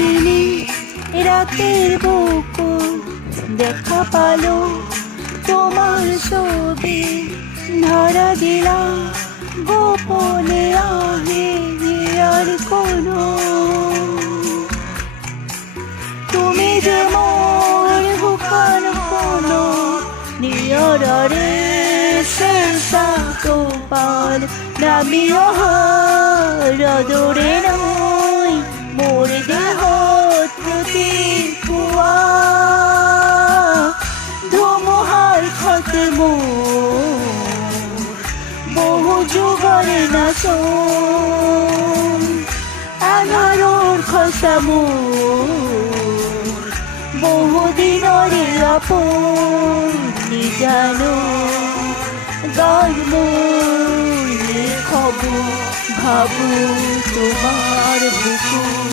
দিনে রাতের বুকুর দেখা পালো তোমার ছবি ধরা দিলাম গোপনে আগে আর কোনো তুমি যে মোর বুকার কোনো নিয়রে শেষা কপাল নামিও রদরে নয় মোর দেহ প্রতি কুয়া ধুমুহার খাতে বহু যুগরে নাচ আনারোর খসামো বহুদিনরে আপন জানো গর্ব খবর ভাবু তোমার বুকু।